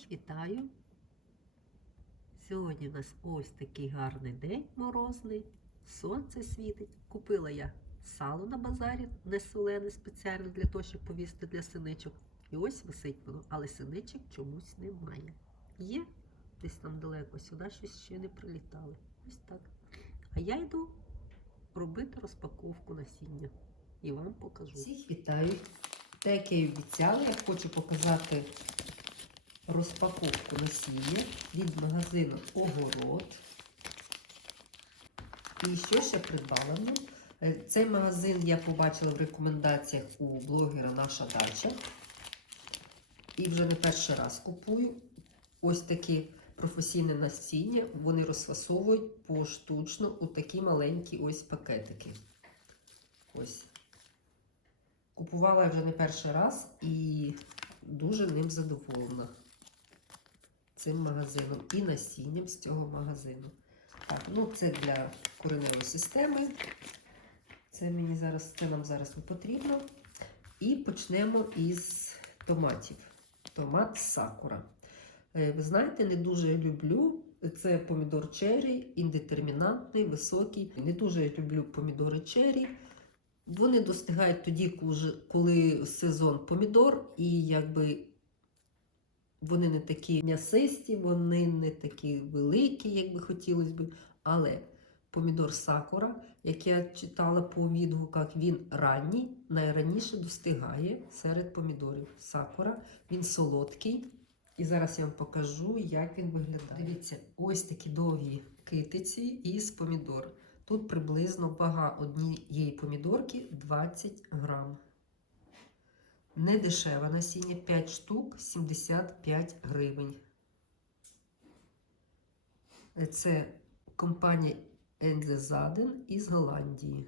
Всіх вітаю! Сьогодні у нас ось такий гарний день морозний, сонце світить. Купила я сало на базарі, не солене спеціально для того, щоб повісти для синичок. І ось висить воно, але синичок чомусь немає. Є десь там далеко, сюди щось ще не прилітали. Ось так. А я йду робити розпаковку насіння і вам покажу. Всіх вітаю. Так як я і обіцяла, я хочу показати розпаковку насіння від магазину Огород. І що ще придбала мені? Е, Цей магазин я побачила в рекомендаціях у блогера Наша Дача. І вже не перший раз купую. Ось такі професійне насіння. Вони розфасовують поштучно у такі маленькі ось пакетики. Ось. Купувала я вже не перший раз і дуже ним задоволена цим магазином і насінням з цього магазину. Так, ну це для кореневої системи. Це мені зараз, це нам зараз не потрібно. І почнемо із томатів. Томат сакура. Е, Ви знаєте, не дуже люблю. Це помідор черрі, індетермінантний, високий. Не дуже люблю помідори черрі. Вони достигають тоді, коли сезон помідор, і якби вони не такі м'ясисті, вони не такі великі, як би хотілося б. Але помідор сакура, як я читала по відгуках, він ранній, найраніше достигає серед помідорів сакура. Він солодкий. І зараз я вам покажу, як він виглядає. Дивіться, ось такі довгі китиці із помідор. Тут приблизно вага однієї помідорки 20 грам. Не дешеве насіння 5 штук 75 гривень. Це компанія Ензезаден із Голландії.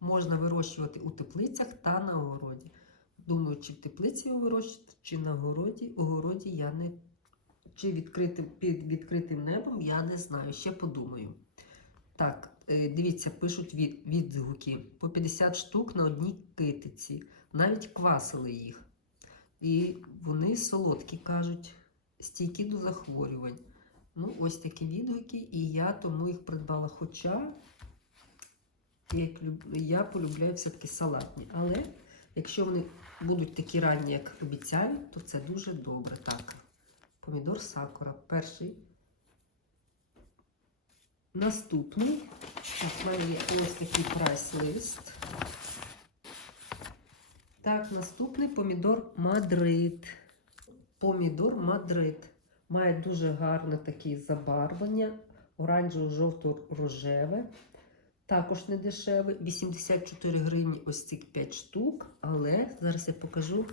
Можна вирощувати у теплицях та на огороді. Думаю, чи в теплиці його вирощувати, чи на огороді. Огороді я не чи відкритим, під відкритим небом, я не знаю, ще подумаю. Так, дивіться, пишуть від, відгуки по 50 штук на одній китиці. Навіть квасили їх. І вони солодкі, кажуть, стійкі до захворювань. Ну, ось такі відгуки, і я тому їх придбала. Хоча як люб... я полюбляю все-таки салатні. Але якщо вони будуть такі ранні, як обіцяють, то це дуже добре. Так. Помідор сакура. Перший. Наступний. В мене є ось такий прайс-лист. Так, наступний помідор Мадрид. Помідор Мадрид. Має дуже гарне таке забарвлення. Оранжево-жовто-рожеве. Також не дешеве. 84 гривні ось цих 5 штук. Але зараз я покажу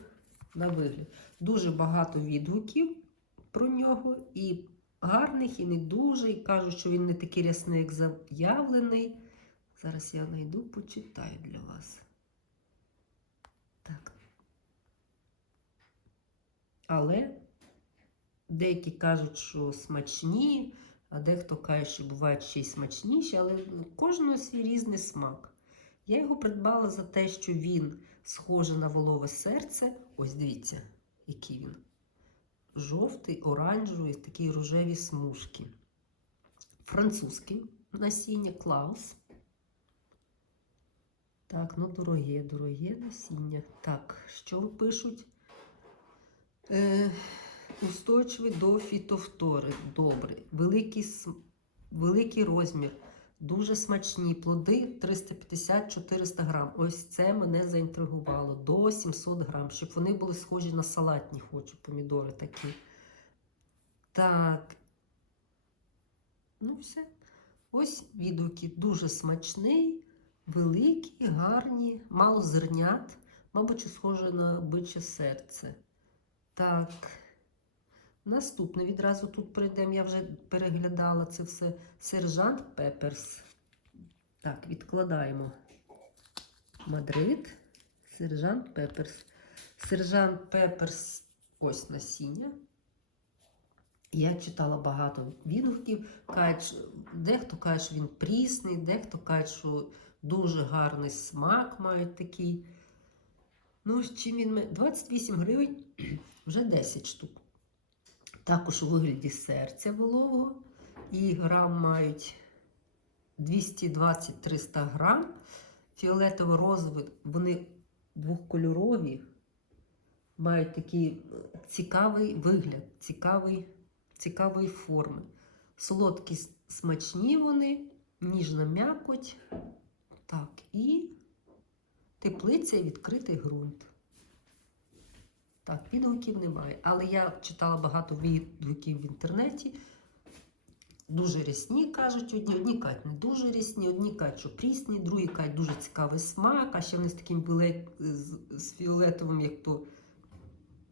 на вигляд. Дуже багато відгуків про нього. І гарних, і не дуже. І кажуть, що він не такий рясний, як заявлений. Зараз я знайду, почитаю для вас. Так. Але деякі кажуть, що смачні, а дехто каже, що бувають ще й смачніші, але кожного свій різний смак. Я його придбала за те, що він схожий на волове серце. Ось дивіться, який він жовтий, оранжевий, такі рожеві смужки. Французький насіння Клаус. Так, ну дороге, дороге насіння. Так, що пишуть? Е, устойчивий до фітофтори. Добре. Великий, великий розмір. Дуже смачні плоди 350-400 грам. Ось це мене заінтригувало. До 700 грам, щоб вони були схожі на салатні, хочу помідори такі. Так. Ну, все. Ось відгуки. Дуже смачний, великі, гарні, мало зернят. Мабуть, схоже на биче серце. Так. Наступне відразу тут прийдемо. Я вже переглядала це все. Сержант Пеперс. Так, відкладаємо. Мадрид. Сержант Пеперс. Сержант Пеперс. Ось насіння. Я читала багато відгуків. Кажуть, дехто каже, що він прісний, дехто каже, що дуже гарний смак мають такий. Ну, чим він 28 гривень Вже 10 штук. Також у вигляді серця волового. І грам мають 220-300 грам. Фіолетово розові вони двохкольорові, мають такий е, цікавий вигляд, цікавий, цікавої форми. Солодкі, смачні вони, ніжна м'якоть. Так, і теплиця і відкритий ґрунт. Так, відгуків немає. Але я читала багато відгуків в інтернеті. Дуже рясні, кажуть одні, одні кажуть не дуже рясні, одні кажуть, що прісні, другі кажуть, дуже цікавий смак, а ще вони з таким біле, з, фіолетовим, як то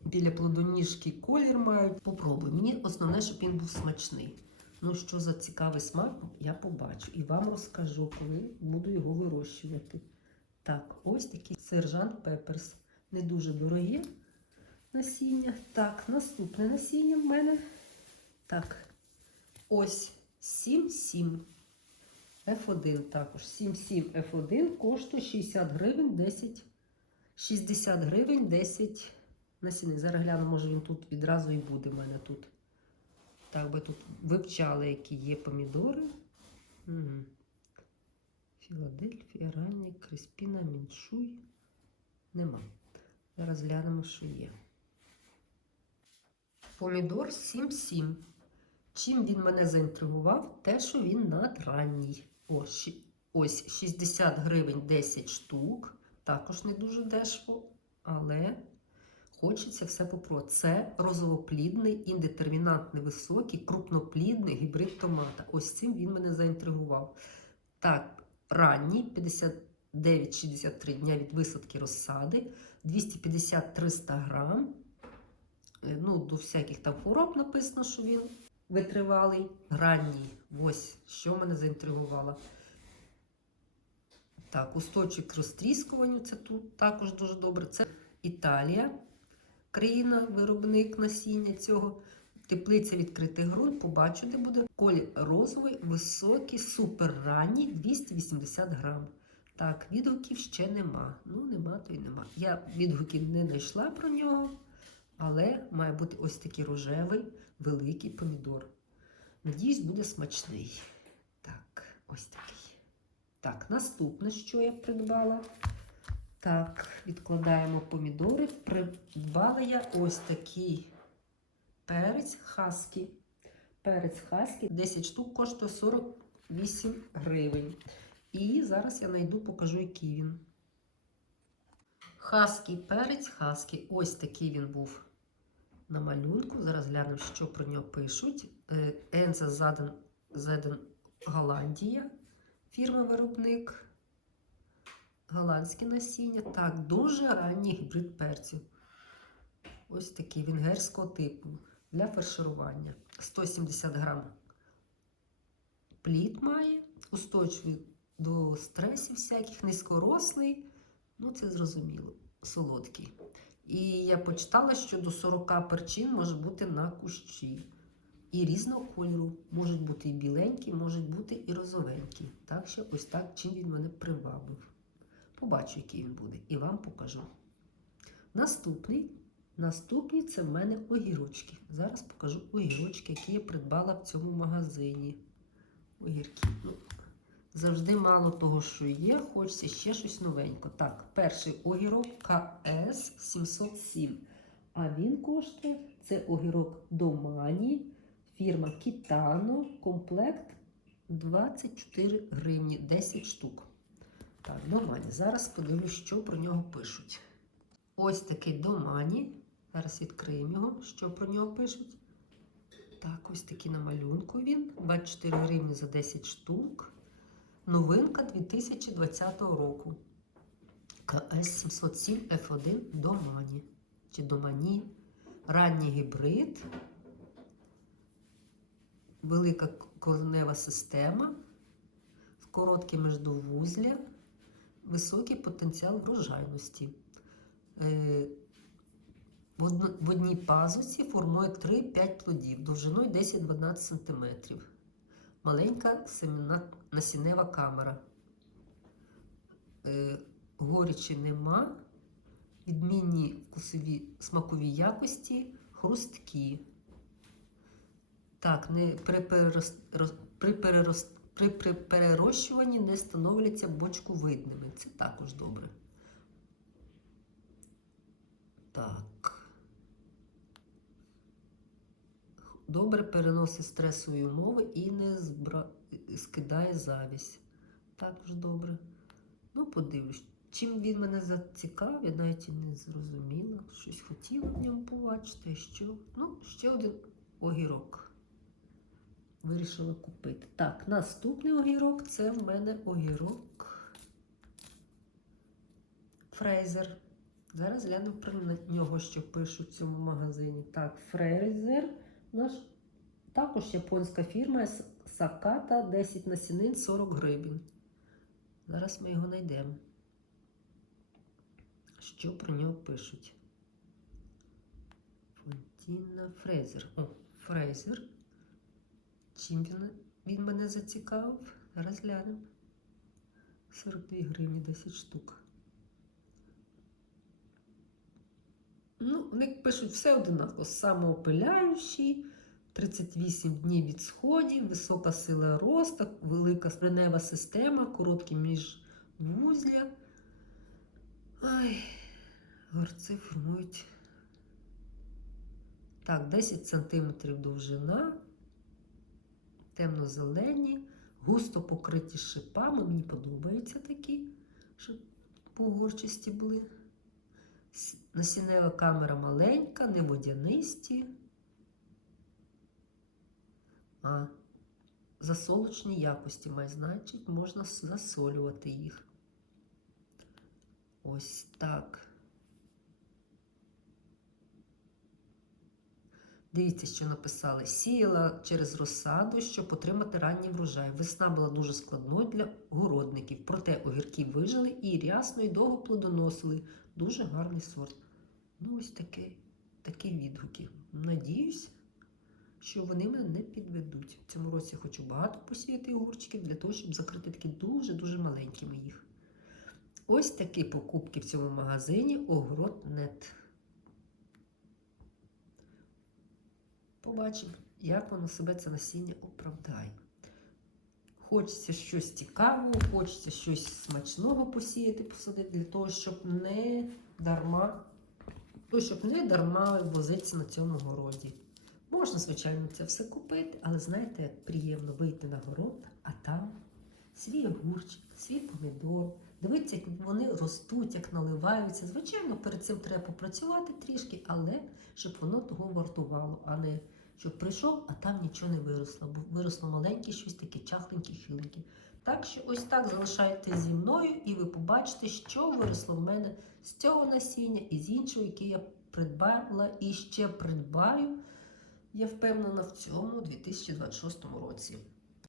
біля плодоніжки колір мають. Попробуй. Мені основне, щоб він був смачний. Ну, що за цікавий смак, я побачу і вам розкажу, коли буду його вирощувати. Так, ось такий сержант Пеперс. Не дуже дороге насіння. Так, наступне насіння в мене. Так, ось 7-7. F1 також. 7-7 F1 коштує 60 гривень 10. 60 гривень 10 насінин. Зараз гляну, може він тут відразу і буде в мене тут. Так, би тут вивчали, які є помідори. Угу. Філадельфія, ранні, Криспіна, Міншуй. Нема. Зараз глянемо, що є. Помідор 7-7. Чим він мене заінтригував? Те, що він надранній. Ось, ось 60 гривень 10 штук. Також не дуже дешево, але хочеться все попробувати. Це розовоплідний, індетермінантний високий, крупноплідний гібрид томата. Ось цим він мене заінтригував. Так, ранній 59-63 дня від висадки розсади, 250-300 грам. Е, Ну, до всяких там хвороб написано, що він витривалий, ранній. Ось, що мене заінтригувало. Так, устойчивий к розтріскуванню, це тут також дуже добре. Це Італія, країна, виробник насіння цього. Теплиця відкритий ґрунт, побачу, де буде. Колір розовий, високий, суперранній, 280 грам. Так, відгуків ще нема. Ну, нема, то й нема. Я відгуків не знайшла про нього, але має бути ось такий рожевий, великий помідор. Надіюсь, буде смачний. Так, ось такий. Так, наступне, що я придбала. Так, відкладаємо помідори. Придбала я ось такий перець хаскі. Перець хаскі 10 штук коштує 48 гривень. І зараз я знайду, покажу, який він. Хаский перець, хаский. Ось такий він був на малюнку. Зараз глянемо, що про нього пишуть. Е, Енза Заден, Зеден Голландія. Фірма-виробник. Голландське насіння. Так, дуже ранній гібрид перцю. Ось такий венгерського типу для фарширування. 170 грам плід має, устойчивий до стресів всяких, низькорослий. Ну, це зрозуміло, солодкий. І я почитала, що до 40 перчин може бути на кущі. І різного кольору. Можуть бути і біленькі, можуть бути і розовенькі. Так що ось так, чим він мене привабив. Побачу, який він буде, і вам покажу. Наступний. Наступні це в мене огірочки. Зараз покажу огірочки, які я придбала в цьому магазині. Огірки. Завжди мало того, що є, хочеться ще щось новеньке. Так, перший огірок КС 707. А він коштує це огірок Домані, фірма Кітано, комплект 24 гривні, 10 штук. Так, Домані. Зараз подивлюсь, що про нього пишуть. Ось такий Домані. Зараз відкриємо його, що про нього пишуть. Так, ось такий на малюнку він. 24 гривні за 10 штук. Новинка 2020 року. КС 707 F1 Домані. Чи Домані. Ранній гібрид. Велика коренева система. Коротке междувузля. Високий потенціал врожайності. Е, В одній пазуці формує 3-5 плодів довжиною 10-12 см. Маленька семена, насіннева камера. Е, Горічі нема. відмінні вкусові смакові якості, хрусткі. Так, не при, перерос- при, перерос- при, при перерощуванні не становляться бочковидними. Це також добре. Так. Добре переносить стресові умови і не збра... скидає завість. Також добре. Ну, подивлюсь. Чим він мене зацікавив, я навіть і не зрозуміла. Щось хотіла в ньому побачити. Що? Ну, ще один огірок. Вирішила купити. Так, наступний огірок це в мене огірок Фрейзер. Зараз глянемо про нього, що пишуть в цьому магазині. Так, Фрейзер наш також японська фірма Саката 10 насінин 40 гривень. Зараз ми його знайдемо. Що про нього пишуть? Фонтіна Фрейзер. О, Фрейзер. Чим він, він мене зацікавив? Зараз глянемо. 42 гривні 10 штук. Ну, вони пишуть все одинаково. Самоопиляючий, 38 днів від сходів, висока сила росту, велика спринева система, короткі міжвузля. Ай, горці формують. Так, 10 см довжина, темно-зелені, густо покриті шипами. Мені подобаються такі, щоб погорчасті були. С- Насінева камера маленька, не водянисті. А засолочні якості має значить, можна засолювати їх. Ось так. Дивіться, що написали. Сіяла через розсаду, щоб отримати ранній врожай. Весна була дуже складною для городників, проте огірки вижили і рясно і довго плодоносили. Дуже гарний сорт. Ну, ось таке, такі відгуки. Надіюсь, що вони мене не підведуть. В цьому році я хочу багато посіяти огурчиків для того, щоб закрити такі дуже-дуже маленькими їх. Ось такі покупки в цьому магазині Огород.нет. Побачимо, як воно себе це насіння оправдає. Хочеться щось цікавого, хочеться щось смачного посіяти, посадити для того, щоб не дарма, ну, щоб не дарма возитися на цьому городі. Можна, звичайно, це все купити, але знаєте, як приємно вийти на город, а там свій огурчик, свій помідор. Дивіться, як вони ростуть, як наливаються. Звичайно, перед цим треба попрацювати трішки, але щоб воно того вартувало, а не щоб прийшов, а там нічого не виросло. Бо виросло маленьке, щось таке чахленьке, хиленьке. Так що ось так залишайте зі мною, і ви побачите, що виросло в мене з цього насіння і з іншого, яке я придбала і ще придбаю. Я впевнена в цьому 2026 році.